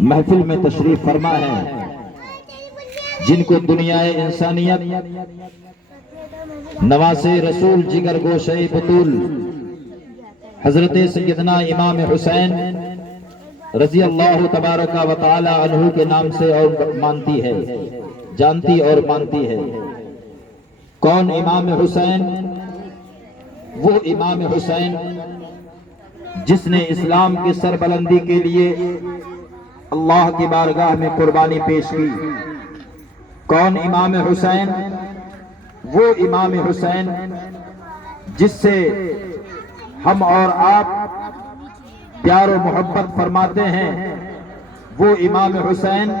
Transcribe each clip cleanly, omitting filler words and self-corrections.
محفل میں تشریف فرما ہے، جن کو دنیا انسانیت نواز رسول جگر گوشہ بطول حضرت سیدنا امام حسین رضی اللہ تبارک و تعالی عنہ کے نام سے اور مانتی ہے، جانتی اور مانتی ہے۔ کون امام حسین؟ وہ امام حسین جس نے اسلام کی سربلندی کے لیے اللہ کی بارگاہ میں قربانی پیش کی۔ کون امام حسین؟ وہ امام حسین جس سے ہم اور آپ پیار و محبت فرماتے ہیں، وہ امام حسین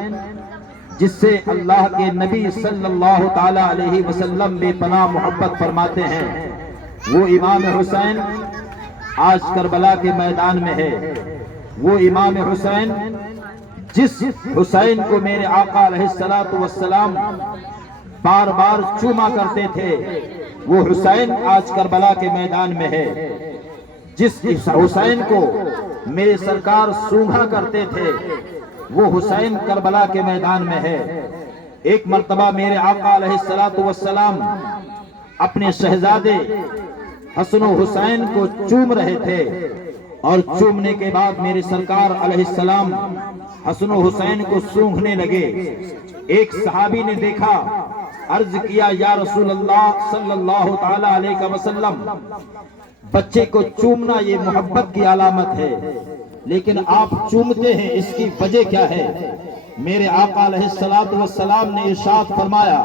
جس سے اللہ کے نبی صلی اللہ تعالی علیہ وسلم بے پناہ محبت فرماتے ہیں، وہ امام حسین آج کربلا کے میدان میں ہے۔ وہ امام حسین جس حسین کو میرے آقا علیہ الصلوۃ والسلام بار بار چوما کرتے تھے، وہ حسین آج کربلا کے میدان میں ہے۔ جس حسین کو میرے سرکار سونگھا کرتے تھے، وہ حسین کربلا کے میدان میں ہے۔ ایک مرتبہ میرے آقا علیہ الصلوۃ والسلام اپنے شہزادے حسن و حسین کو چوم رہے تھے، اور چومنے کے بعد میرے سرکار علیہ السلام حسن و حسین کو سونگھنے لگے۔ ایک صحابی نے دیکھا، عرض کیا یا رسول اللہ صلی اللہ تعالی علیہ وسلم، بچے کو چومنا یہ محبت کی علامت ہے، لیکن آپ چومتے ہیں، اس کی وجہ کیا ہے؟ میرے آقا علیہ الصلوۃ والسلام نے ارشاد فرمایا،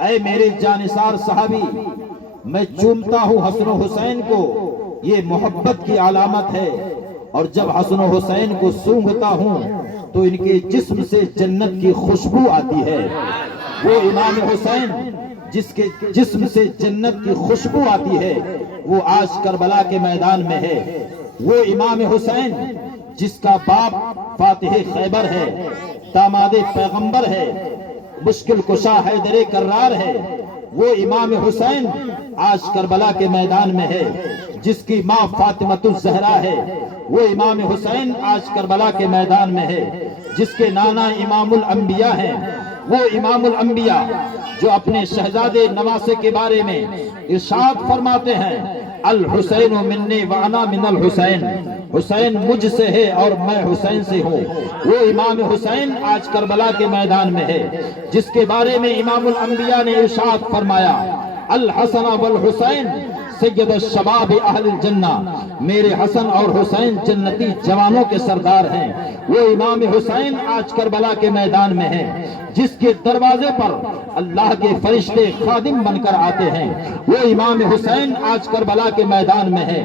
اے میرے جانثار صحابی، میں چومتا ہوں حسن و حسین کو، یہ محبت کی علامت ہے، اور جب حسن و حسین کو سونگھتا ہوں تو ان کے جسم سے جنت کی خوشبو آتی ہے۔ وہ امام حسین جس کے جسم سے جنت کی خوشبو آتی ہے، وہ آج کربلا کے میدان میں ہے۔ وہ امام حسین جس کا باپ فاتح خیبر ہے، داماد پیغمبر ہے، مشکل کشا حیدر کرار ہے، وہ امام حسین آج کربلا کے میدان میں ہے۔ جس کی ماں فاطمۃ الزہرا ہے، وہ امام حسین آج کربلا کے میدان میں ہے۔ جس کے نانا امام الانبیاء ہیں، وہ امام الانبیاء جو اپنے شہزادے نواسے کے بارے میں ارشاد فرماتے ہیں، الحسین منی وانا من الحسین، حسین مجھ سے ہے اور میں حسین سے ہوں۔ وہ امام حسین آج کربلا کے میدان میں ہے، جس کے بارے میں امام الانبیاء نے ارشاد فرمایا، الحسن والحسین سید الشباب اہل الجنہ، میرے حسن اور حسین جنتی جوانوں کے سردار ہیں۔ وہ امام حسین آج کربلا کے میدان میں ہے، جس کے دروازے پر اللہ کے فرشتے خادم بن کر آتے ہیں۔ وہ امام حسین آج کربلا کے میدان میں ہے،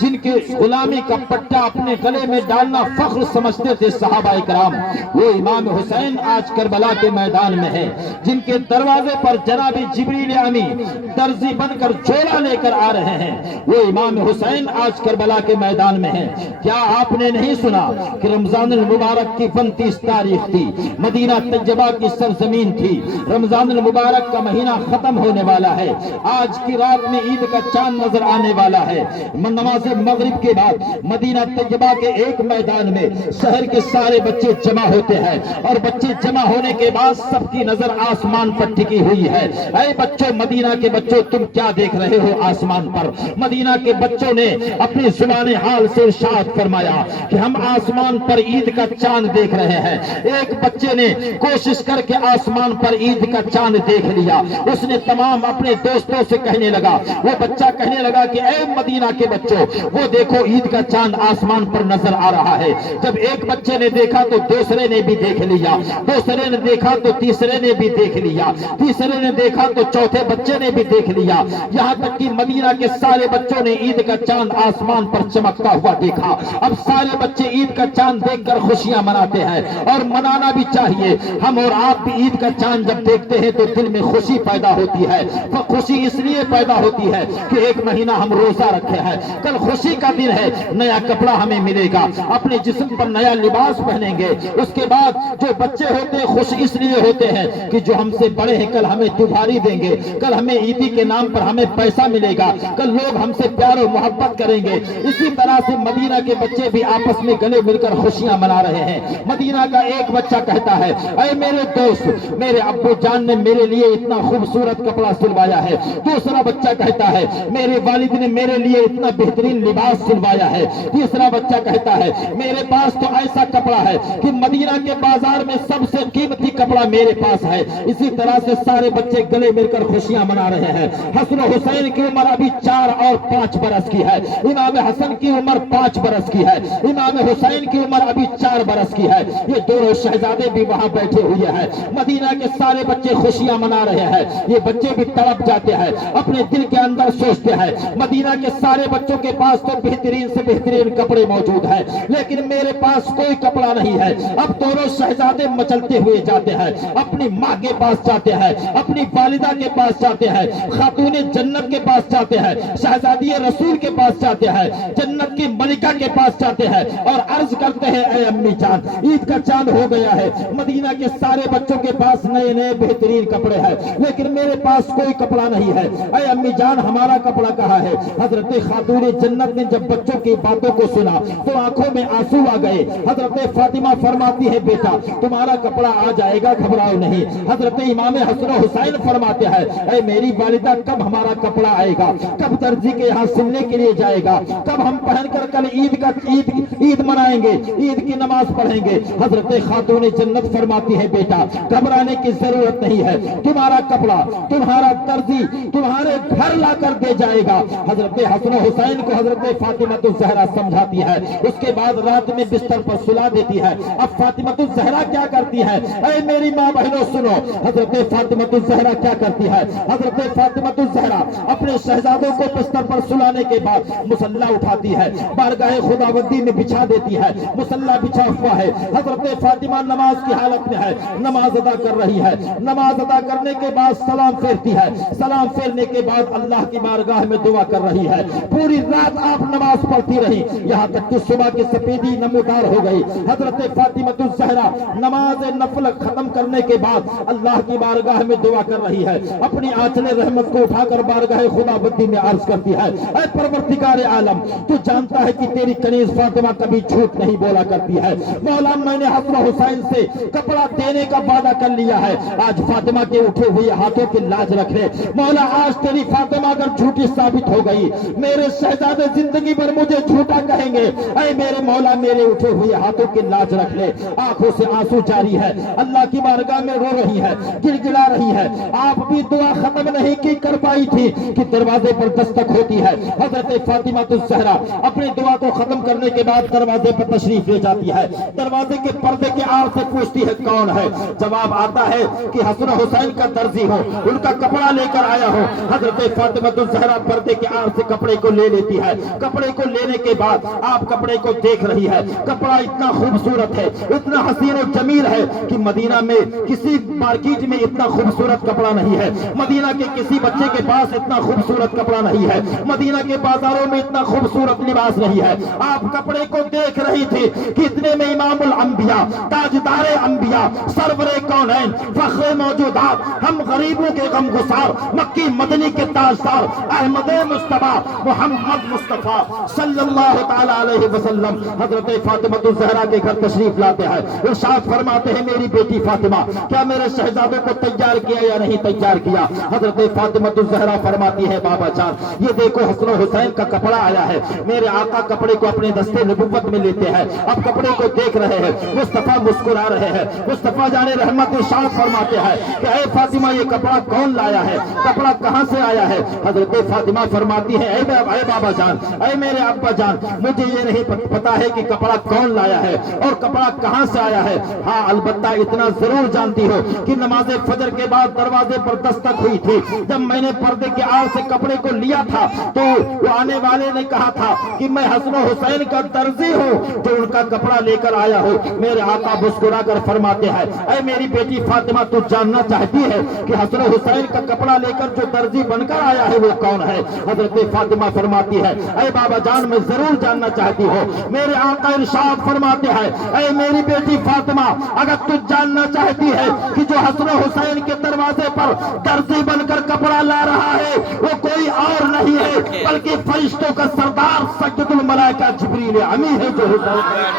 جن کے غلامی کا پٹا اپنے گلے میں ڈالنا فخر سمجھتے تھے صحابہ کرام۔ وہ امام حسین آج کربلا کے میدان میں ہے، جن کے دروازے پر جناب جبریل امین درزی بن کر جوڑا لے کر آ رہے ہیں۔ وہ امام حسین آج کربلا کے میدان میں ہے۔ کیا آپ نے نہیں سنا کہ رمضان المبارک کی 29 تاریخ تھی، مدینہ طیبہ کی سرزمین تھی، رمضان المبارک کا مہینہ ختم ہونے والا ہے، آج کی رات میں عید کا چاند نظر آنے والا ہے۔ نماز مغرب کے بعد مدینہ طیبہ کے ایک میدان میں شہر کے سارے بچے جمع ہوتے ہیں، اور بچے جمع ہونے کے بعد سب کی نظر آسمان پر ٹکی ہوئی ہے۔ اے بچوں، مدینہ کے بچوں، تم کیا دیکھ رہے ہو آسمان پر؟ مدینہ کے بچوں نے اپنی زبان حال سے ارشاد فرمایا کہ ہم آسمان پر عید کا چاند دیکھ رہے ہیں۔ ایک بچے نے کوشش کر کے آسمان پر عید کا چاند دیکھ لیا، اس نے تمام اپنے دوستوں سے کہنے لگا، وہ بچہ کہنے لگا کہ اے مدینہ کے بچوں، وہ دیکھو عید کا چاند آسمان پر نظر آ رہا ہے۔ جب ایک بچے نے دیکھا تو دوسرے نے بھی دیکھ لیا، دوسرے نے دیکھا تو تیسرے نے بھی دیکھ لیا، تیسرے نے دیکھا تو چوتھے بچے نے بھی دیکھ لیا، یہاں تک کہ مدینہ کے سارے بچوں نے عید کا چاند آسمان پر چمکتا ہوا دیکھا۔ اب سارے بچے عید کا چاند دیکھ کر خوشیاں مناتے ہیں، اور منانا بھی چاہیے۔ ہم اور آپ بھی عید کا چاند جب دیکھتے ہیں تو دل میں خوشی پیدا ہوتی ہے۔ خوشی اس لیے پیدا ہوتی ہے کہ ایک مہینہ ہم روزہ رکھے ہیں، کل خوشی کا دن ہے، نیا کپڑا ہمیں ملے گا، اپنے جسم پر نیا لباس پہنیں گے۔ اس کے بعد جو بچے ہوتے ہیں خوش اس لیے ہوتے ہیں کہ جو ہم سے بڑے ہیں کل ہمیں دوباری دیں گے، کل ہمیں عیدی کے نام پر ہمیں پیسہ ملے گا، کل لوگ ہم سے پیار و محبت کریں گے۔ اسی طرح سے مدینہ کے بچے بھی آپس میں گلے مل کر خوشیاں منا رہے ہیں۔ مدینہ کا ایک بچہ کہتا ہے اے میرے دوست، میرے ابو جان نے میرے لیے اتنا خوبصورت کپڑا سلوایا ہے۔ دوسرا بچہ کہتا ہے میرے والد نے میرے لیے اتنا بہترین لباس سلوایا ہے۔ تیسرا بچہ کہتا ہے میرے پاس تو ایسا کپڑا ہے کہ مدینہ کے بازار میں سب سے قیمتی کپڑا میرے پاس ہے۔ اسی طرح سے سارے بچے گلے مل کر خوشیاں منا رہے ہیں۔ حسن و حسین کی عمر ابھی 4 اور 5 برس کی ہے۔ امام حسن کی عمر 5 برس کی ہے۔ امام حسین کی عمر ابھی 4 برس کی ہے۔ یہ دونوں شہزادے بھی وہاں بیٹھے ہوئے ہیں۔ مدینہ کے سارے بچے خوشیاں منا رہے ہیں۔ یہ بچے بھی تڑپ جاتے ہیں، اپنے دل کے اندر سوچتے ہیں مدینہ کے سارے بچوں کے پاس تو بہترین سے بہترین کپڑے موجود ہیں، لیکن میرے پاس کوئی کپڑا نہیں ہے۔ اب دونوں شہزادے مچلتے ہوئے جاتے ہیں، اپنی ماں کے پاس جاتے ہیں، اپنی والدہ کے پاس جاتے ہیں، خاتون جنت کے پاس جاتے ہیں، شہزادی رسول کے پاس جاتے ہیں، جنت کی ملکہ کے پاس جاتے ہیں اور عرض کرتے ہیں اے امی جان، عید کا چاند ہو گیا ہے، مدینہ کے سارے بچوں کے پاس نئے نئے بہترین کپڑے ہیں، لیکن میرے پاس کوئی کپڑا نہیں ہے۔ اے امی جان ہمارا کپڑا کہاں ہے؟ حضرت خاتون جنت نے جب بچوں کی باتوں کو سنا تو آنکھوں میں آنسو آ گئے۔ حضرت فاطمہ فرماتی ہے بیٹا تمہارا کپڑا آ جائے گا، گھبراؤ نہیں۔ حضرت امام حسن و حسین فرماتے ہیں اے میری والدہ کب ہمارا کپڑا آئے گا؟ کب درزی کے یہاں سلنے کے لیے جائے گا؟ کب ہم پہن کر کل عید منائیں گے، عید کی نماز پڑھیں گے؟ حضرت خاتون جنت فرماتی ہے بیٹا گھبرانے کی ضرورت نہیں ہے، تمہارا کپڑا تمہارا درزی تمہارے گھر لا کر دے جائے گا۔ حضرت حسن و حسین کو حضرت فاطمہ الزہرا سمجھاتی ہے، اس کے بعد رات میں بستر پر سلا دیتی ہے۔ اب فاطمہ الزہرا کیا کرتی ہے؟ اے میری ماں بہنوں سنو، حضرت فاطمہ الزہرا کیا کرتی ہے؟ حضرت فاطمہ الزہرا اپنے شہزادوں کو بستر پر سلانے کے بعد مصلی اٹھاتی ہے، بارگاہ خداوندی میں بچھا دیتی ہے، مصلی بچھا ہوا ہے۔ حضرت فاطمہ نماز کی حالت میں ہے، نماز ادا کر رہی ہے، نماز ادا کرنے کے بعد سلام پھیرتی ہے، سلام پھیرنے کے بعد اللہ کی بارگاہ میں دعا کر رہی ہے۔ پوری رات آپ نماز پڑھتی رہی یہاں تک کہ صبح کی سفیدی نمودار ہو گئی۔ حضرت فاطمہ الزہرا نماز نفل ختم کرنے کے بعد اللہ کی بارگاہ میں دعا کر رہی ہے، اپنی آنچل رحمت کو اٹھا کر بارگاہ خداوندی میں عرض کرتی ہے اے پروردگار عالم تو جانتا ہے کہ تیری کنیز فاطمہ کبھی جھوٹ نہیں بولا کرتی ہے، مولا میں نے حسن حسین سے کپڑا دینے کا وعدہ کر لیا ہے، آج فاطمہ کے اٹھے ہوئے ہاتھوں کی لاج رکھ لے مولا، آج تیری فاطمہ اگر جھوٹی ثابت ہو گئی میرے شہزادے زندگی بھر مجھے جھوٹا کہیں گے، اے میرے مولا میرے اٹھے ہوئے ہاتھوں کی لاج رکھ لے۔ آنکھوں سے آنسو جاری ہے، اللہ کی بارگاہ میں رو رہی ہے، گڑ گڑا رہی ہے۔ آپ بھی دعا ختم نہیں کی کر پائی تھی کہ دروازے پر دستک ہوتی ہے۔ حضرت فاطمہ الزہرا اپنی دعا کو ختم کرنے کے بعد دروازے پر تشریف لے جاتی ہے، دروازے کے پردے کے آڑ سے پوچھتی ہے کون ہے؟ جواب آتا ہے کہ حسن حسین کا درزی ہو، ان کا کپڑا لے کر آیا ہو۔ حضرت فاطمہ الزہرا پردے کے آڑ سے کپڑے کو لے لیتی ہے، کپڑے کو لینے کے بعد آپ کپڑے کو دیکھ رہی ہے، کپڑا اتنا خوبصورت ہے، اتنا حسین و جمیل ہے کہ مدینہ میں کسی مارکیٹ میں اتنا خوبصورت کپڑا نہیں ہے، مدینہ کے کسی بچے کے پاس اتنا خوبصورت کپڑا نہیں ہے، مدینہ کے بازاروں میں اتنا خوبصورت لباس نہیں ہے۔ آپ کپڑے کو دیکھ رہی تھی کہ اتنے میں امام الانبیاء، تاجدار انبیاء، سرور کونین، فخر موجودات، ہم غریبوں کے غم گسار، مکی مدنی کے تاجدار، احمد مصطفیٰ محمد مصطفیٰ صلی اللہ تعالی علیہ وسلم حضرت فاطمہ الزہرا کے گھر تشریف لاتے ہیں۔ ارشاد فرماتے ہیں میری بیٹی فاطمہ کیا میرے شہزادوں کو تیار کیا یا نہیں تیار کیا؟ حضرت فاطمہ الزہرا فرماتی ہے بابا جان یہ دیکھو حسن و حسین کا کپڑا آیا ہے، میرے آقا کپڑے کو اپنے دستے نبوت میں لیتے ہیں، اب کپڑے کو دیکھ رہے ہیں، مصطفیٰ مسکرا رہے ہیں، مصطفیٰ جان رحمت ارشاد فرماتے ہیں کہ اے فاطمہ یہ کپڑا کون لایا ہے؟ کپڑا کہاں سے آیا ہے؟ حضرت فاطمہ فرماتی ہے اے بابا جان، اے میرے ابا جان مجھے یہ نہیں پتا ہے کہ کپڑا کون لایا ہے اور کپڑا کہاں سے آیا ہے، ہاں البتہ اتنا ضرور جانتی ہو کہ نماز فجر کے بعد دروازے پر دستک ہوئی تھی، جب میں نے پردے کے آڑ سے کپڑے کو لیا تھا تو وہ آنے والے نے کہا تھا کہ میں حسن و حسین کا درزی ہوں جو ان کا کپڑا لے کر آیا ہو۔ میرے آقا مسکرا کر فرماتے ہیں اے میری بیٹی فاطمہ تو جاننا چاہتی ہے کہ حسن و حسین کا کپڑا لے کر جو درزی بن کر آیا ہے وہ کون ہے؟ حضرت فاطمہ فرماتی ہے اے بابا جان میں ضرور جاننا چاہتی ہوں۔ میرے آقا ارشاد فرماتے ہیں اے میری بیٹی فاطمہ اگر تو جاننا چاہتی ہے کہ جو حسن و حسین کے دروازے پر درزی بن کر کپڑا لا رہا ہے وہ کوئی کوئی اور نہیں ہے بلکہ فرشتوں کا سردار سید الملائکہ جبریل امی ہے جو حسین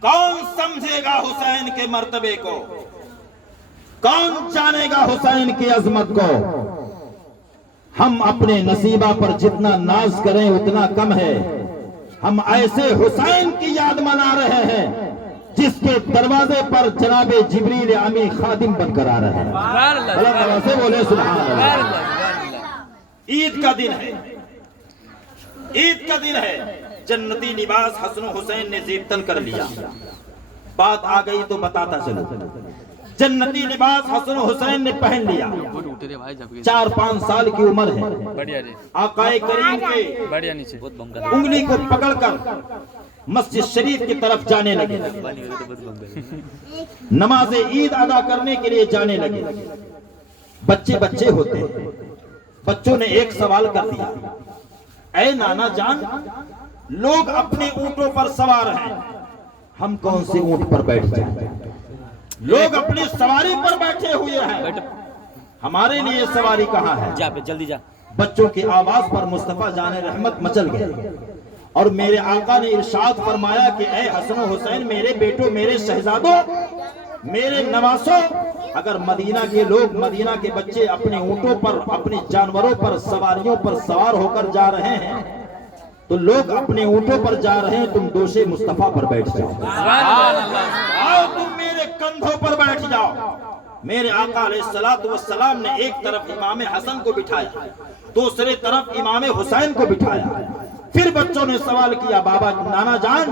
کون سمجھے گا حسین کے مرتبے کو، کون جانے گا حسین کی عظمت کو؟ ہم اپنے نصیبہ پر جتنا ناز کریں اتنا کم ہے۔ ہم ایسے حسین کی یاد منا رہے ہیں جس کے دروازے پر جناب جبریل امی خادم بن کر آ رہے ہیں۔ اللہ تعالیٰ سے بولے سبحان اللہ۔ عید کا دن ہے، عید کا دن ہے، جنتی لباس حسن و حسین نے زیبتن کر لیا۔ بات آ گئی تو بتاتا چلو، جنتی لباس حسن و حسین نے پہن لیا، 4-5 سال کی عمر ہے، آقا کریم کے انگلی کو پکڑ کر مسجد شریف کی طرف جانے لگے، نماز عید ادا کرنے کے لیے جانے لگے۔ بچے بچے ہوتے ہیں، بچوں نے ایک سوال کر دیا، اے نانا جان، لوگ اپنے اونٹوں پر سوار ہیں، ہم کون سے اونٹ پر بیٹھ جائیں؟ لوگ اپنی سواری پر بیٹھے ہوئے ہیں، ہمارے لیے سواری کہاں ہے؟ جلدی جا۔ بچوں کی آواز پر مصطفیٰ جان رحمت مچل گئے اور میرے آقا نے ارشاد فرمایا کہ اے حسن و حسین، میرے بیٹوں، میرے شہزادوں، میرے نواسوں، اگر مدینہ کے لوگ، مدینہ کے بچے اپنے اونٹوں پر، اپنے جانوروں پر، سواریوں پر سوار ہو کر جا رہے ہیں تو لوگ اپنے اونٹوں پر جا رہے ہیں، تم دوش مصطفیٰ پر بیٹھ جاؤ، آؤ تم میرے کندھوں پر بیٹھ جاؤ۔ میرے آقا علیہ السلام نے ایک طرف امام حسن کو بٹھایا، دوسرے طرف امام حسین کو بٹھایا۔ پھر بچوں نے سوال کیا، بابا نانا جان،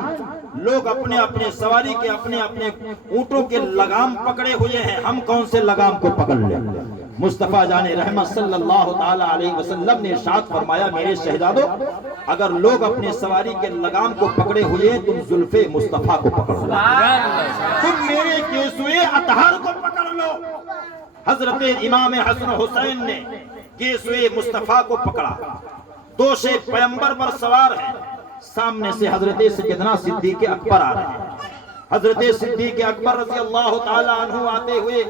لوگ اپنے اپنے سواری کے، اپنے اپنے اونٹوں کے لگام پکڑے ہوئے ہیں، ہم کون سے لگام کو پکڑ لیں؟ مصطفیٰ جان رحمت صلی اللہ تعالی علیہ وسلم نے ارشاد فرمایا، میرے شہزادوں، اگر لوگ اپنے سواری کے لگام کو پکڑے ہوئے ہیں، تم زلف مصطفیٰ کو پکڑ لو، تم میرے کیسوئے اطہار کو پکڑ لو۔ حضرت امام حسن حسین نے کیسوئے مصطفیٰ کو پکڑا، دوش پیمبر پر سوار ہے، سامنے سے حضرت سیدنا صدیق اکبر آ رہے ہیں۔ حضرت صدیق اکبر رضی اللہ تعالی عنہ آتے ہوئے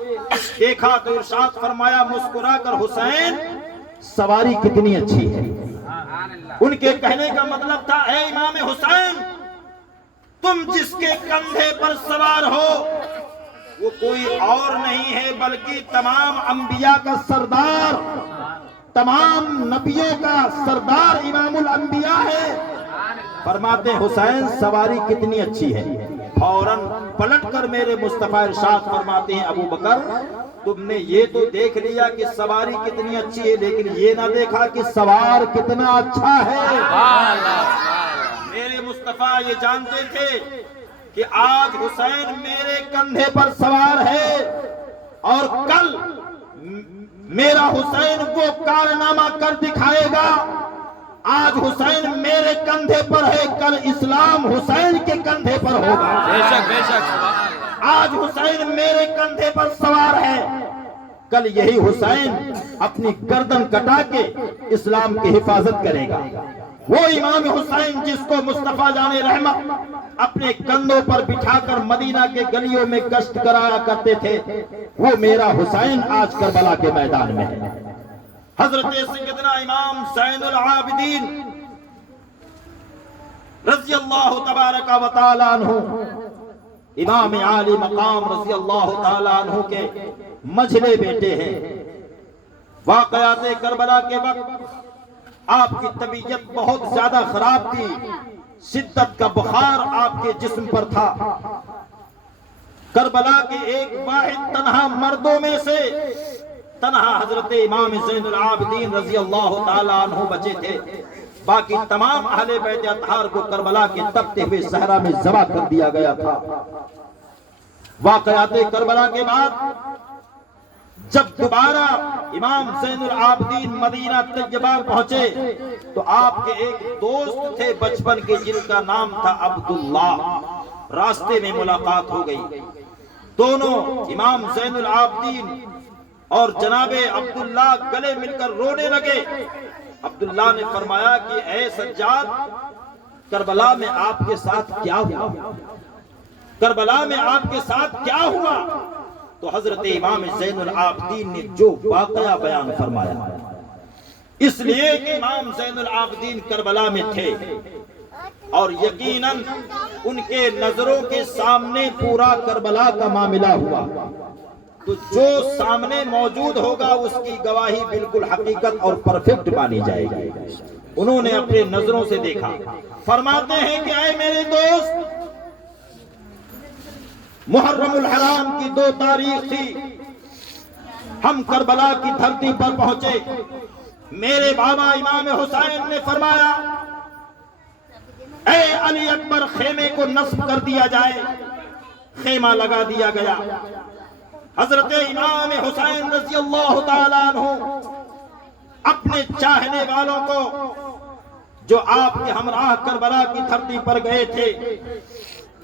دیکھا تو ارشاد فرمایا مسکرا کر، حسین سواری کتنی اچھی ہے۔ ان کے کہنے کا مطلب تھا، اے امام حسین، تم جس کے کندھے پر سوار ہو وہ کوئی اور نہیں ہے بلکہ تمام انبیاء کا سردار، تمام نبیوں کا سردار امام الانبیاء ہے۔ فرماتے حسین سواری کتنی اچھی ہے، فوراً پلٹ کر میرے مصطفیٰ ارشاد فرماتے ہیں، ابو بکر تم نے یہ تو دیکھ لیا کہ سواری کتنی اچھی ہے، لیکن یہ نہ دیکھا کہ سوار کتنا اچھا ہے۔ میرے مصطفیٰ یہ جانتے تھے کہ آج حسین میرے کندھے پر سوار ہے اور کل میرا حسین وہ کارنامہ کر دکھائے گا۔ آج حسین میرے کندھے پر ہے، کل اسلام حسین کے کندھے پر ہوگا۔ بے شک بے شک۔ آج حسین میرے کندھے پر سوار ہے، کل یہی حسین اپنی گردن کٹا کے اسلام کی حفاظت کرے گا۔ وہ امام حسین جس کو مصطفیٰ جان رحمت اپنے کندھوں پر بٹھا کر مدینہ کے گلیوں میں گشت کرایا کرتے تھے، وہ میرا حسین آج کربلا کے میدان میں ہے۔ حضرت سیدنا امام زین العابدین رضی اللہ تبارک و تعالی عنہ، امام عالی مقام رضی اللہ تعالی عنہ کے مجھلے بیٹے ہیں۔ واقعات کربلا کے وقت آپ کی طبیعت بہت زیادہ خراب تھی، شدت کا بخار آپ کے جسم پر تھا۔ کربلا کے ایک واحد تنہا مردوں میں سے تنہا حضرت امام زین العابدین رضی اللہ تعالی عنہ بچے تھے، باقی تمام اہل بیت اطہار کو کربلا کے تپتے ہوئے صحرا میں ذبح کر دیا گیا تھا۔ واقعات کربلا کے بعد جب دوبارہ امام زین العابدین مدینہ طیبہ پہنچے تو آپ کے ایک دوست تھے بچپن کے، جن کا نام تھا عبداللہ، راستے میں ملاقات ہو گئی۔ دونوں امام زین العابدین اور جناب عبداللہ گلے مل کر رونے لگے۔ عبداللہ نے فرمایا کہ اے سجاد، کربلا میں آپ کے ساتھ کیا ہوا؟ کربلا میں آپ کے ساتھ کیا ہوا؟ تو حضرت امام زین العابدین نے جو واقعہ بیان فرمایا، اس لیے کہ امام زین العابدین کربلا میں تھے اور یقیناً ان کے نظروں کے سامنے پورا کربلا کا معاملہ ہوا، تو جو سامنے موجود ہوگا اس کی گواہی بالکل حقیقت اور پرفیکٹ مانی جائے گی۔ انہوں نے اپنے نظروں سے دیکھا۔ فرماتے ہیں کہ اے میرے دوست، محرم الحرام کی 2 تاریخ تھی، ہم کربلا کی دھرتی پر پہنچے۔ میرے بابا امام حسین نے فرمایا اے علی اکبر، خیمے کو نصب کر دیا جائے۔ خیمہ لگا دیا گیا۔ حضرت امام حسین رضی اللہ تعالیٰ عنہ اپنے چاہنے والوں کو جو آپ کے ہمراہ کربلا کی دھرتی پر گئے تھے،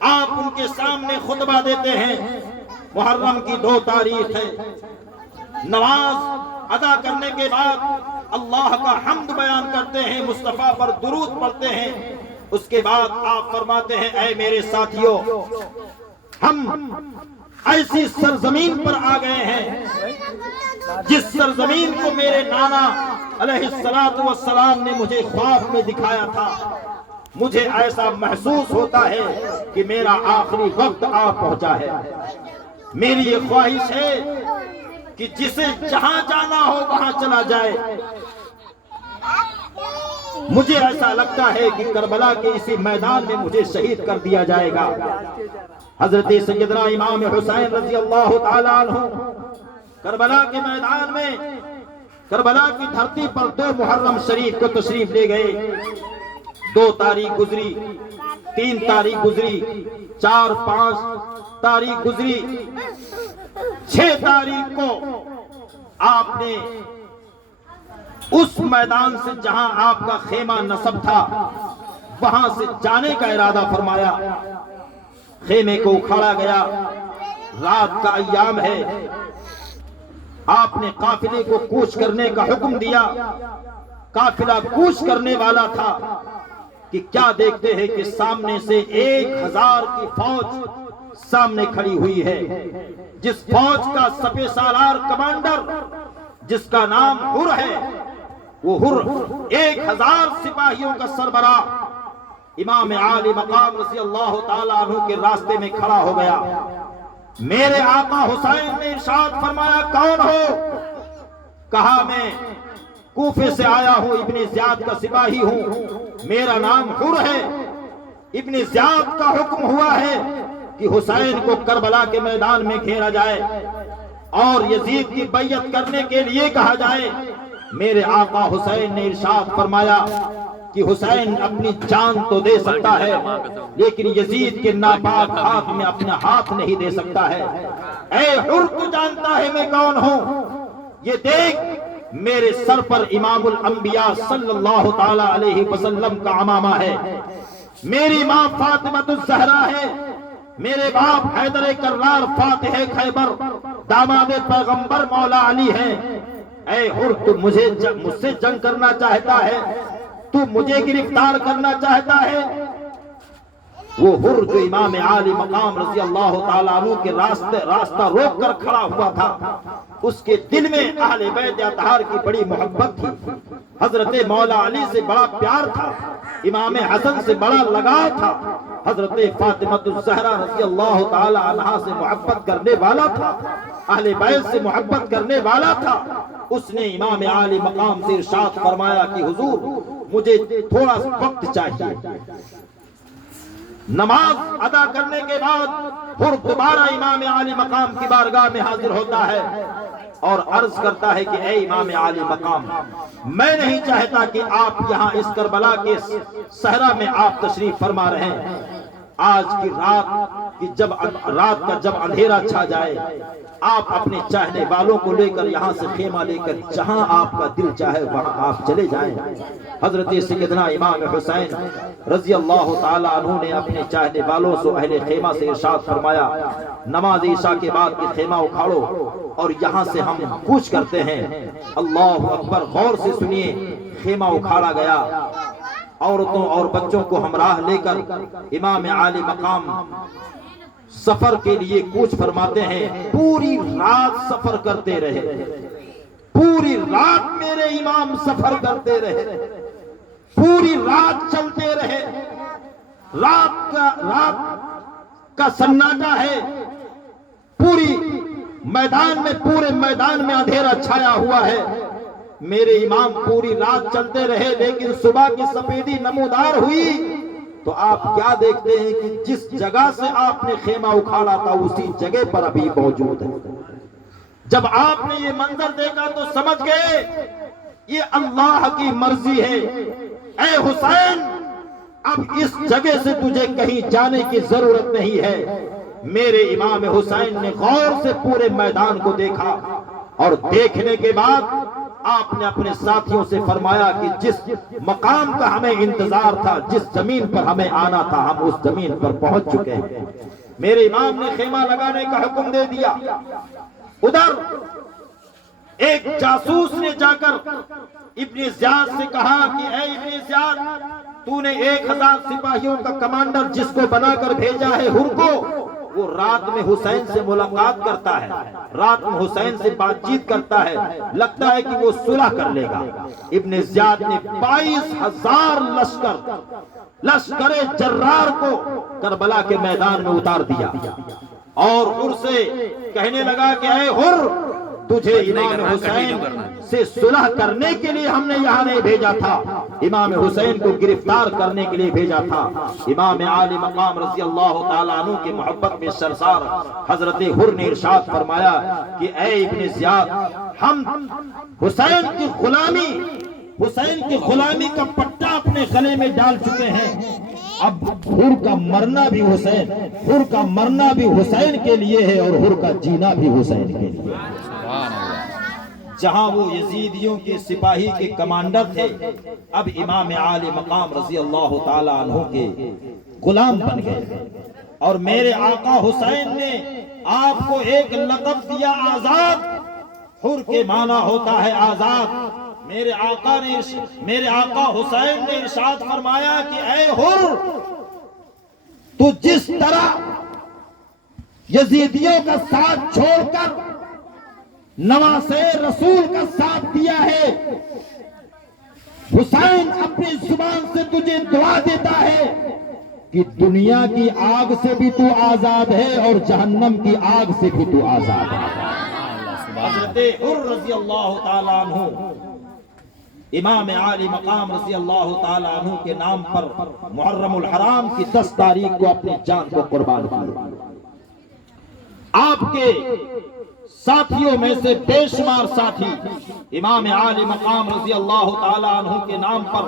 آپ ان کے سامنے خطبہ دیتے ہیں۔ محرم کی 2 تاریخ ہے۔ نماز ادا کرنے کے بعد اللہ کا حمد بیان کرتے ہیں، مصطفیٰ پر درود پڑھتے ہیں۔ اس کے بعد آپ فرماتے ہیں اے میرے ساتھیوں، ہم ایسی سرزمین پر آ گئے ہیں جس سرزمین کو میرے نانا علیہ السلام نے مجھے خواب میں دکھایا تھا۔ مجھے ایسا محسوس ہوتا ہے کہ میرا آخری وقت آ پہنچا ہے۔ میری یہ خواہش ہے کہ جسے جہاں جانا ہو وہاں چلا جائے۔ مجھے ایسا لگتا ہے کہ کربلا کے اسی میدان میں مجھے شہید کر دیا جائے گا۔ حضرت سیدنا امام حسین رضی اللہ تعالیٰ عنہ کربلا کے میدان میں، کربلا کی دھرتی پر 2 محرم شریف کو تشریف لے گئے۔ 2 تاریخ گزری، 3 تاریخ گزری، 4 5 تاریخ گزری، 6 تاریخ کو آپ نے اس میدان سے جہاں آپ کا خیمہ نصب تھا وہاں سے جانے کا ارادہ فرمایا۔ خیمے کو اکھاڑا گیا۔ رات کا ایام ہے۔ آپ نے قافلے کو کوچ کرنے کا حکم دیا۔ قافلہ کوچ کرنے والا تھا کہ کیا دیکھتے ہیں کہ سامنے سے 1000 کی فوج سامنے کھڑی ہوئی ہے، جس فوج کا سپہ سالار کمانڈر جس کا نام حر ہے، وہ حر 1000 سپاہیوں کا سربراہ امام عالی مقام رضی اللہ تعالیٰ عنہ کے راستے میں کھڑا ہو گیا۔ میرے آقا حسین نے ارشاد فرمایا کون ہو؟ کہا میں کوفے سے آیا ہوں، ابن زیاد کا سپاہی ہوں، میرا نام حر ہے۔ ابن زیاد کا حکم ہوا ہے کہ حسین کو کربلا کے میدان میں گھیرا جائے اور یزید کی بیعت کرنے کے لیے کہا جائے۔ میرے آقا حسین نے ارشاد فرمایا کہ حسین اپنی جان تو دے سکتا ہے لیکن یزید کے ناپاک ہاتھ میں اپنا ہاتھ نہیں دے سکتا ہے۔ اے حر، تو جانتا ہے میں کون ہوں؟ یہ دیکھ میرے سر پر امام الانبیاء صلی اللہ تعالی علیہ وسلم کا عمامہ ہے، میری ماں فاطمہ الزہرا ہے، میرے باپ حیدر کرار فاتح خیبر داماد پیغمبر مولا علی ہے۔ اے حر، تو مجھ سے جنگ کرنا چاہتا ہے، تو مجھے گرفتار کرنا چاہتا ہے؟ وہ حر جو امام عالی مقام رضی اللہ تعالیٰ عنہ کے راستہ روک کر کھڑا ہوا تھا، اس کے دل میں اہل بیت اطہار کی بڑی محبت تھی، حضرت مولا علی سے بڑا پیار تھا، امام حسن سے بڑا لگاؤ تھا، حضرت فاطمہ الزہرا رضی اللہ تعالی عنہا سے محبت کرنے والا تھا، اہل بیت سے محبت کرنے والا تھا۔ اس نے امام عالی مقام سے ارشاد فرمایا کہ حضور مجھے تھوڑا وقت چاہیے۔ نماز ادا کرنے کے بعد پھر دوبارہ امام عالی مقام کی بارگاہ میں حاضر ہوتا ہے اور عرض کرتا ہے کہ اے امام عالی مقام، میں نہیں چاہتا کہ آپ یہاں اس کربلا کے صحرا میں آپ تشریف فرما رہے ہیں۔ آج کی رات کا جب اندھیرا چھا جائے، آپ اپنے چاہنے والوں کو لے کر یہاں سے خیمہ لے کر جہاں آپ کا دل چاہے وہاں آپ چلے جائیں۔ حضرت سیدنا امام حسین رضی اللہ تعالیٰ عنہ نے اپنے چاہنے والوں سے اہل خیمہ سے ارشاد فرمایا، نماز عشاء کے بعد یہ خیمہ اکھاڑو اور یہاں سے ہم کوچ کرتے ہیں۔ اللہ اکبر، غور سے سنیے، خیمہ اکھاڑا گیا، عورتوں اور بچوں کو ہمراہ لے کر امام عالی مقام سفر کے لیے کوچ فرماتے ہیں۔ پوری رات سفر کرتے رہے، پوری رات میرے امام سفر کرتے رہے، پوری رات چلتے رہے۔ رات کا سناٹا ہے، پورے میدان میں اندھیرا چھایا ہوا ہے۔ میرے امام پوری رات چلتے رہے، لیکن صبح کی سفیدی نمودار ہوئی تو آپ کیا دیکھتے ہیں کہ جس جگہ سے آپ نے خیمہ اکھاڑا تھا اسی جگہ پر ابھی موجود ہے۔ جب آپ نے یہ منظر دیکھا تو سمجھ گئے یہ اللہ کی مرضی ہے۔ اے حسین، اب اس جگہ سے تجھے کہیں جانے کی ضرورت نہیں ہے۔ میرے امام حسین نے غور سے پورے میدان کو دیکھا، اور دیکھنے کے بعد آپ نے اپنے ساتھیوں سے فرمایا کہ جس مقام کا ہمیں انتظار تھا، جس زمین پر ہمیں آنا تھا، ہم اس زمین پر پہنچ چکے ہیں۔ میرے امام نے خیمہ لگانے کا حکم دے دیا۔ ادھر ایک جاسوس نے جا کر ابن زیاد سے کہا کہ اے ابن زیاد، تو نے 1000 سپاہیوں کا کمانڈر جس کو بنا کر بھیجا ہے ہر کو، وہ رات میں حسین سے ملاقات کرتا ہے، رات میں حسین سے بات چیت کرتا ہے، لگتا ہے کہ وہ صلح کر لے گا۔ ابن زیاد نے 22,000 لشکر جرار کو کربلا کے میدان میں اتار دیا، اور ہر سے کہنے لگا کہ اے ہر، تجھے امام حسین سے صلح کرنے کے لیے ہم نے یہاں نہیں بھیجا تھا، امام حسین کو گرفتار کرنے کے لیے بھیجا تھا۔ امام عالی مقام رضی اللہ تعالیٰ عنہ کی محبت میں سرشار حضرت ہر نے ارشاد فرمایا کہ اے ابن زیاد، ہم حسین کی غلامی کا پٹا اپنے گلے میں ڈال چکے ہیں، اب ہر کا مرنا بھی حسین کے لیے ہے، اور ہر کا جینا بھی حسین کے لیے۔ جہاں وہ یزیدیوں کے سپاہی کے کمانڈر تھے، اب امام عالی مقام رضی اللہ تعالی عنہ کے غلام بن گئے، اور میرے آقا حسین نے آپ کو ایک لقب دیا، آزاد۔ حر کے معنی ہوتا ہے آزاد۔ میرے آقا حسین نے ارشاد فرمایا کہ اے حر، تو جس طرح یزیدیوں کا ساتھ چھوڑ کر نواسے رسول کا ساتھ دیا ہے، حسین اپنی زبان سے تجھے دعا دیتا ہے کہ دنیا کی آگ سے بھی تو آزاد ہے اور جہنم کی آگ سے بھی تو آزاد ہے۔ حضرت حر رضی اللہ تعالیٰ عنہ امام عالی مقام رضی اللہ تعالیٰ عنہ کے نام پر محرم الحرام کی 10 تاریخ کو اپنی جان کو قربان کیا۔ آپ کے ساتھیوں میں سے بے شمار ساتھی امام عالی مقام رضی اللہ تعالیٰ عنہ کے نام پر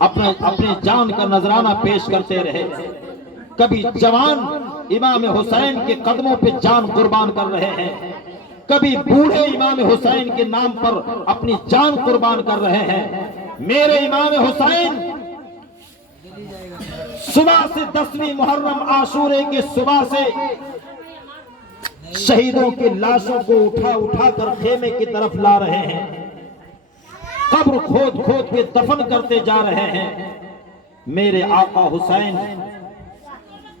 اپنے جان کا نذرانہ پیش کرتے رہے۔ کبھی جوان امام حسین کے قدموں پہ جان قربان کر رہے ہیں، کبھی بوڑھے امام حسین کے نام پر اپنی جان قربان کر رہے ہیں۔ میرے امام حسین صبح سے 10ویں محرم عاشورے کے صبح سے شہیدوں کی لاشوں کو اٹھا کر خیمے کی طرف لا رہے ہیں، قبر کھود کے دفن کرتے جا رہے ہیں۔ میرے آقا حسین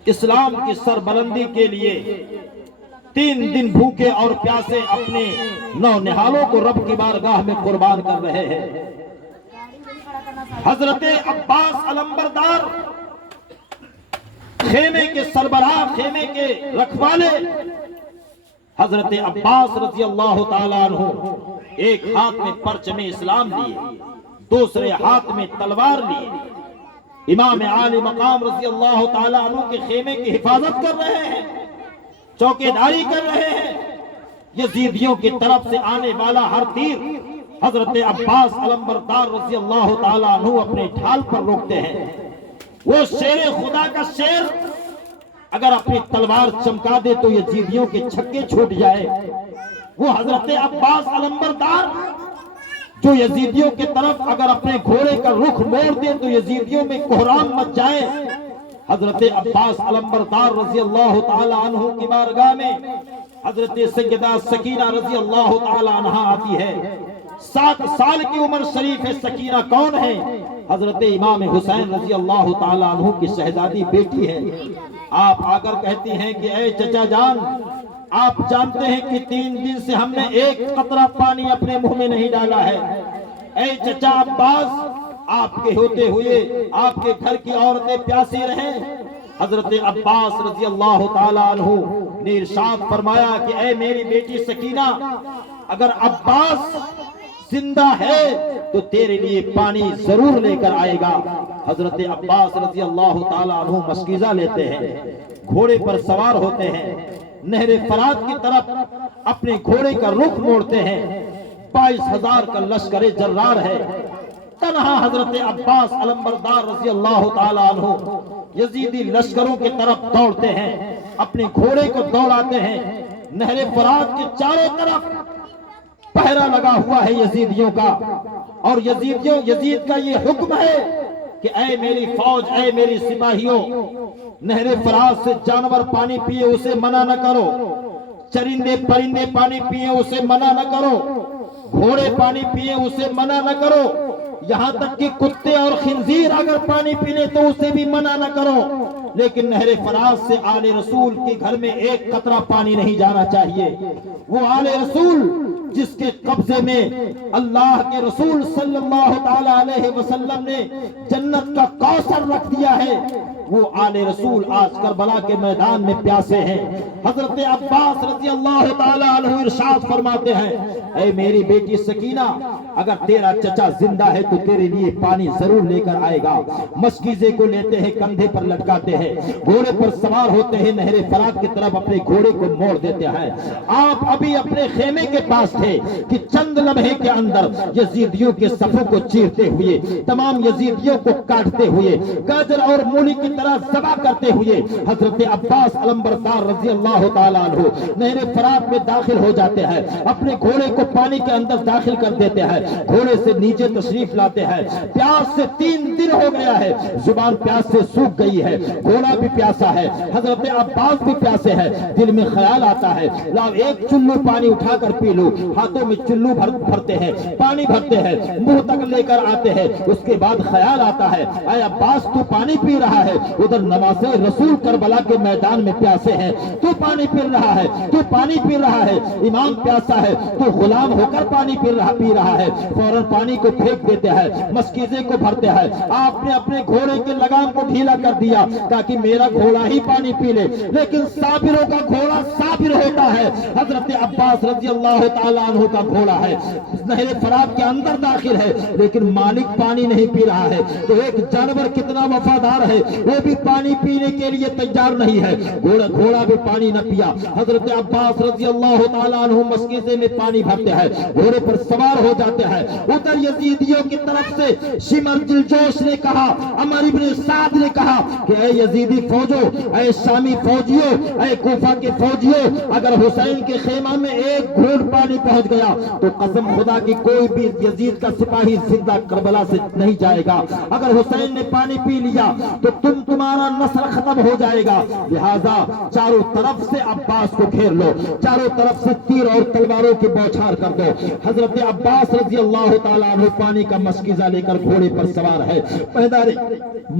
اسلام کی سربلندی کے لیے 3 دن بھوکے اور پیاسے اپنے نونہالوں کو رب کی بارگاہ میں قربان کر رہے ہیں۔ حضرت عباس علمبردار خیمے کے سربراہ، خیمے کے رکھوالے حضرت عباس رضی اللہ تعالیٰ عنہ ایک ہاتھ میں پرچم اسلام لیے، دوسرے ہاتھ میں تلوار لیے، امام عالی مقام رضی اللہ تعالیٰ عنہ کے خیمے کی حفاظت کر رہے ہیں، چوکیداری کر رہے ہیں۔ یزیدیوں کی طرف سے آنے والا ہر تیر حضرت عباس علمبردار رضی اللہ تعالیٰ عنہ اپنے ڈھال پر روکتے ہیں۔ وہ شیر خدا کا شیر اگر اپنی تلوار چمکا دے تو یزیدیوں کے چھکے چھوٹ جائے، وہ حضرت عباس علمبردار جو یزیدیوں کے طرف اگر اپنے گھوڑے کا رخ موڑ دے تو یزیدیوں میں کوہرام مچ جائے۔ حضرت عباس علمبردار رضی اللہ تعالی عنہ کی بارگاہ میں حضرت سیدہ سکینہ رضی اللہ تعالی عنہ آتی ہے۔ 7 سال کی عمر شریف ہے سکینہ کون ہے؟ حضرت امام حسین رضی اللہ تعالیٰ عنہ کی شہزادی بیٹی ہے۔ آپ آ کر کہتی ہیں کہ اے چچا جان، آپ جانتے ہیں کہ 3 دن سے ہم نے ایک قطرہ پانی اپنے منہ میں نہیں ڈالا ہے۔ اے چچا عباس، آپ کے ہوتے ہوئے آپ کے گھر کی عورتیں پیاسی رہیں۔ حضرت عباس رضی اللہ تعالیٰ عنہ نے ارشاد فرمایا کہ اے میری بیٹی سکینہ، اگر عباس زندہ ہے تو تیرے لیے پانی ضرور لے کر آئے گا۔ حضرت عباس رضی اللہ تعالیٰ عنہ مشکیزہ لیتے ہیں، گھوڑے پر سوار ہوتے ہیں، نہر فرات کی طرف اپنے گھوڑے کا رخ موڑتے ہیں۔ 22,000 کا لشکر جرار ہے، تنہا حضرت عباس علمبردار رضی اللہ تعالیٰ عنہ یزیدی لشکروں کی طرف دوڑتے ہیں، اپنے گھوڑے کو دوڑاتے ہیں۔ نہر فرات کے چاروں طرف پہرا لگا ہوا ہے یزیدیوں کا، اور یزید کا یہ حکم ہے کہ اے میری فوج، اے میری سپاہیوں، نہر فرات سے جانور پانی پیے اسے منع نہ کرو، چرندے پرندے پانی پیے اسے منع نہ کرو، گھوڑے پانی پیے اسے منع نہ کرو، یہاں تک کہ کتے اور خنزیر اگر پانی پینے تو اسے بھی منع نہ کرو، لیکن نہر فرات سے آل رسول کے گھر میں ایک قطرہ پانی نہیں جانا چاہیے۔ وہ آل رسول جس کے قبضے میں اللہ کے رسول صلی اللہ تعالیٰ علیہ وسلم نے جنت کا کوثر رکھ دیا ہے، وہ آل رسول آج کربلا کے میدان میں پیاسے ہیں۔ حضرت عباس رضی اللہ تعالیٰ عنہ ارشاد فرماتے ہیں، اے میری بیٹی سکینہ، اگر تیرا چچا زندہ ہے تو تیرے لیے پانی ضرور لے کر آئے گا۔ مشکیزے کو لیتے ہیں، کندھے پر لٹکاتے ہیں، گھوڑے پر سوار ہوتے ہیں، نہر فرات کی طرف اپنے گھوڑے کو موڑ دیتے ہیں۔ آپ ابھی اپنے خیمے کے پاس تھے کہ چند لمحے کے اندر یزیدیوں کے صفوں کو چیرتے ہوئے، تمام یزیدیوں کو کاٹتے ہوئے، گاجر اور مولی کی طرح ذبح کرتے ہوئے حضرت عباس علمبردار رضی اللہ تعالیٰ عنہ نہر فرات میں داخل ہو جاتے ہیں، اپنے گھوڑے کو پانی کے اندر داخل کر دیتے ہیں، گھوڑے سے نیچے تشریف لاتے ہیں۔ پیاس سے 3 دن ہو گیا ہے، زبان پیاس سے سوکھ گئی ہے، گھوڑا بھی پیاسا ہے، حضرت عباس بھی پیاسے ہیں۔ دل میں خیال آتا ہے لاؤ ایک چلو پانی اٹھا کر پی لو، ہاتھوں میں چلو بھرتے ہیں، پانی بھرتے ہیں، منہ تک لے کر آتے ہیں۔ اس کے بعد خیال آتا ہے اے عباس تو پانی پی رہا ہے، ادھر نواسے رسول کربلا کے میدان میں پیاسے ہیں، تو پانی پی رہا ہے، تو پانی پی رہا ہے، امام پیاسا ہے، تو غلام ہو کر پانی پی رہا ہے۔ فوراً پانی کو پھینک دیتے ہیں، مشکیزے کو بھرتے ہیں۔ آپ نے اپنے گھوڑے کے لگام کو ڈھیلا کر دیا تاکہ میرا گھوڑا ہی پانی پی لے، لیکن صابروں کا گھوڑا صابر ہوتا ہے۔ حضرت عباس رضی اللہ تعالیٰ عنہ کا گھوڑا ہے، نہر فرات کے اندر داخل ہے، لیکن مالک پانی نہیں پی رہا ہے، تو ایک جانور کتنا وفادار ہے، وہ بھی پانی پینے کے لیے تیار نہیں ہے، گھوڑا بھی پانی نہ پیا۔ حضرت عباس رضی اللہ تعالیٰ عنہ مشکیزے میں پانی بھرتے ہیں، گھوڑے پر سوار ہو جاتے ہیں۔ ادھر یزیدیوں کی طرف سے شمر دلجوش نے کہا، عمر ابن سعد نے کہا کہ اے یزیدی فوجو، اے شامی فوجیوں، اے کوفہ کے فوجیوں، اگر حسین کے خیمہ میں ایک گھونٹ پانی پہنچ گیا تو قسم خدا کی کوئی بھی یزید کا سپاہی زندہ کربلا سے نہیں جائے گا۔ اگر حسین نے پانی پی لیا تو تمہارا نسل ختم ہو جائے گا، لہذا چاروں طرف سے عباس کو گھیر لو، چاروں طرف سے تیر اور تلواروں کی بوچھار کر دو۔ حضرت عباس رضی اللہ تعالیٰ عنہ پانی کا مشکیزہ لے کر گھوڑے پر سوار ہے،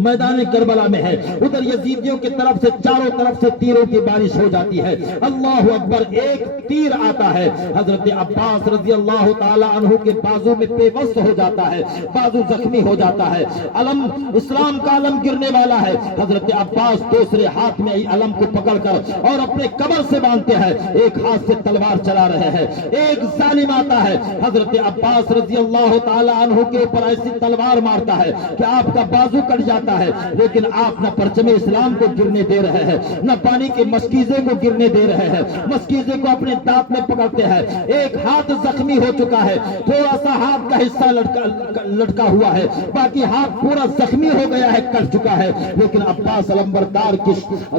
میدان کربلا میں ہے، ادھر یزیدیوں کی طرف سے چاروں طرف سے تیروں کی بارش ہو جاتی ہے۔ اللہ اکبر، ایک تیر آتا ہے، حضرت عباس رضی اللہ تعالیٰ عنہ کے بازو میں پیوست ہو جاتا ہے، بازو زخمی ہو جاتا ہے، علم اسلام کا علم گرنے والا ہے۔ حضرت عباس دوسرے ہاتھ میں علم کو پکڑ کر اور اپنے کمر سے باندھتے ہیں، ایک ہاتھ سے تلوار چلا رہے ہیں۔ ایک ظالم آتا ہے، حضرت عباس رضی اللہ تعالیٰ عنہ کے اوپر ایسی تلوار مارتا ہے کہ آپ کا بازو کٹ جاتا ہے، لیکن آپ نہ پرچم اسلام کو گرنے دے رہے ہیں، نہ پانی کے مشکیزے کو گرنے دے رہے ہیں، مشکیزے کو اپنے دانت میں پکڑتے ہیں۔ ایک ہاتھ زخمی ہو چکا ہے، تھوڑا سا ہاتھ کا حصہ لٹکا ہوا ہے، باقی ہاتھ پورا زخمی ہو گیا ہے، کٹ چکا ہے، لیکن عباس علمبردار کی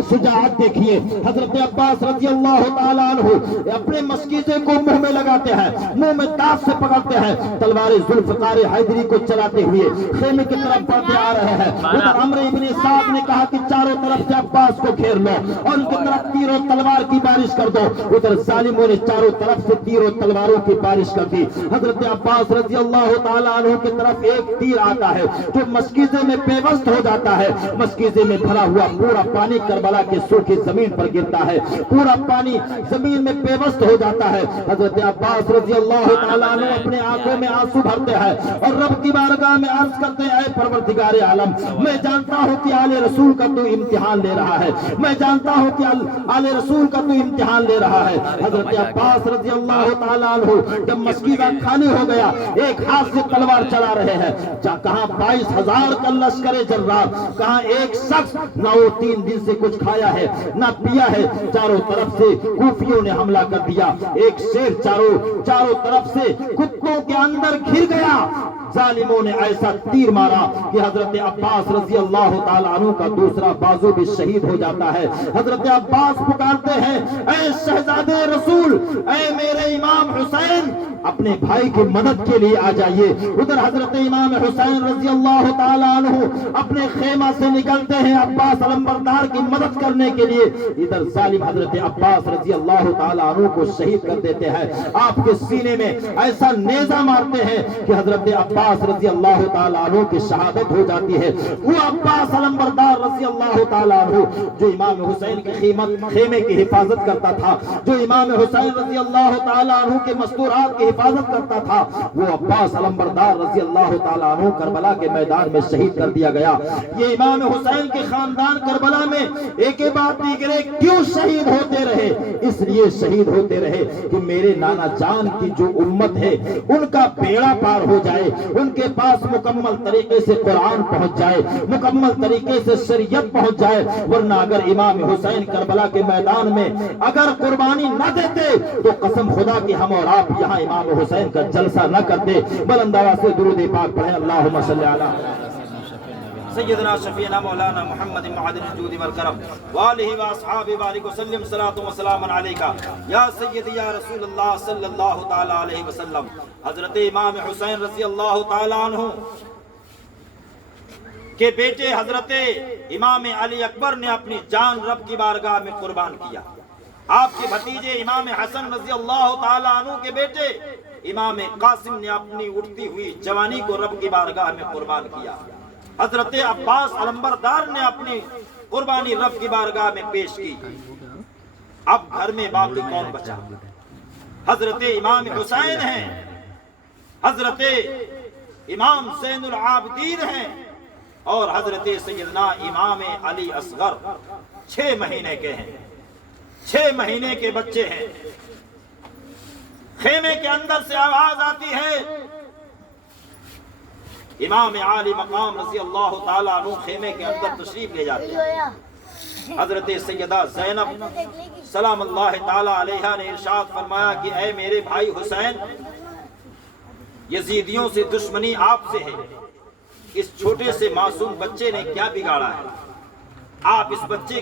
شجاعت دیکھیے. حضرت عباس رضی اللہ تعالیٰ عنہ اپنے مسکیزے کو منہ میں لگاتے ہیں, منہ میں دانت سے پکڑتے ہیں, تلوار ذوالفقار حیدری کو چلاتے ہوئے خیمے کی طرف بڑھتے آ رہے ہیں. ادھر عمرو ابن سعد نے کہا کہ چاروں طرف سے عباس کو گھیر لو اور ان کی طرف تیر و تلوار کی بارش کر دو. ادھر ظالموں نے چاروں طرف سے تیر و تلواروں کی بارش کر دی. حضرت عباس رضی اللہ تعالیٰ عنہ کی طرف ایک تیر آتا ہے جو مسکیزے میں پیوست ہو جاتا ہے. مسکیزے میں بھرا ہوا پورا پانی کربلا کے سوکھی زمین پر گرتا ہے, پورا پانی زمین میں پیوست ہو جاتا ہے. حضرت عباس رضی اللہ تعالیٰ عنہ اپنے آنکھوں میں آنسو بھرتے ہیں اور رب کی بارگاہ میں عرض کرتے ہیں, اے پروردگار عالم, میں جانتا ہوں کہ آل رسول کا تو امتحان لے رہا ہے, میں جانتا ہوں کہ آل رسول کا تو امتحان لے رہا ہے. حضرت عباس رضی اللہ تعالیٰ عنہ جب مسکیزہ خالی ہو گیا, ایک ہاتھ سے تلوار چلا رہے ہیں, کہاں 22,000 کا لشکر جرار, کہاں ایک شخص نہ وہ 3 دن سے کچھ کھایا ہے نہ پیا ہے. چاروں طرف سے کوفیوں نے حملہ کر دیا, ایک شیر چاروں طرف سے کتوں کے اندر گھر گیا. ظالموں نے ایسا تیر مارا کہ حضرت عباس رضی اللہ تعالیٰ عنہ کا دوسرا بازو بھی شہید ہو جاتا ہے. حضرت عباس پکارتے ہیں, اے شہزادے رسول, اے میرے امام حسین, اپنے بھائی کی مدد کے لیے آ جائیے. ادھر حضرت امام حسین رضی اللہ تعالیٰ عنہ اپنے خیمہ سے نکلتے ہیں عباس علمبردار کی مدد کرنے کے لیے. ادھر ظالم حضرت عباس رضی اللہ تعالیٰ عنہ کو شہید کر دیتے ہیں. آپ کے سینے میں ایسا نیزہ مارتے ہیں کہ حضرت عباس رضی اللہ تعالیٰ عنہ کی شہادت ہو جاتی ہے. وہ عباس علمبردار رضی اللہ تعالیٰ عنہ جو امام حسین کے خیمے کی حفاظت کرتا تھا, جو امام حسین رضی اللہ تعالیٰ عنہ کے مستورات کی حفاظت کرتا تھا, وہ عباس علمبردار رضی اللہ تعالیٰ عنہ کربلا کے میدان میں شہید کر دیا گیا. یہ امام حسین کے خاندان کربلا میں ایک بعد دیگرے کیوں شہید ہوتے رہے؟ اس لیے شہید ہوتے رہے کہ میرے نانا جان کی جو امت ہے ان کا بیڑا پار ہو جائے, ان کے پاس مکمل طریقے سے قرآن پہنچ جائے, مکمل طریقے سے شریعت پہنچ جائے. ورنہ اگر امام حسین کربلا کے میدان میں اگر قربانی نہ دیتے تو قسم خدا کہ ہم اور آپ یہاں امام حسین کا جلسہ نہ کرتے. بلند آواز سے درود پاک پڑھیں, اللہم صلی علی سیدنا شفیعنا مولانا محمد معدن الجود والکرم وآلہ واصحابہ بارک وسلم صلاۃ و سلام علیکہ یا سیدی یا رسول اللہ صلی اللہ تعالی علیہ وسلم. حضرت امام حسین رضی اللہ تعالی عنہ کے بیٹے حضرت امام علی اکبر نے اپنی جان رب کی بارگاہ میں قربان کیا. آپ کے بھتیجے امام حسن رضی اللہ تعالی عنہ کے بیٹے امام قاسم نے اپنی اٹھتی ہوئی جوانی کو رب کی بارگاہ میں قربان کیا. حضرت عباس علمبردار نے اپنی قربانی رب کی بارگاہ میں پیش کی. اب گھر میں باقی کون بچا؟ حضرت امام حسین ہیں, حضرت امام زین العابدین ہیں اور حضرت سیدنا امام علی اصغر 6 مہینے کے ہیں, 6 مہینے کے بچے ہیں. خیمے کے اندر سے آواز آتی ہے, امام عالی مقام رضی اللہ تعالیٰ عنہ خیمے کے اندر تشریف لے جاتے ہیں. حضرت سیدہ زینب سلام اللہ تعالیٰ علیہا نے ارشاد فرمایا کہ اے میرے بھائی حسین, یزیدیوں سے دشمنی آپ سے ہے, اس چھوٹے سے معصوم بچے نے کیا بگاڑا ہے؟ آپ اس بچے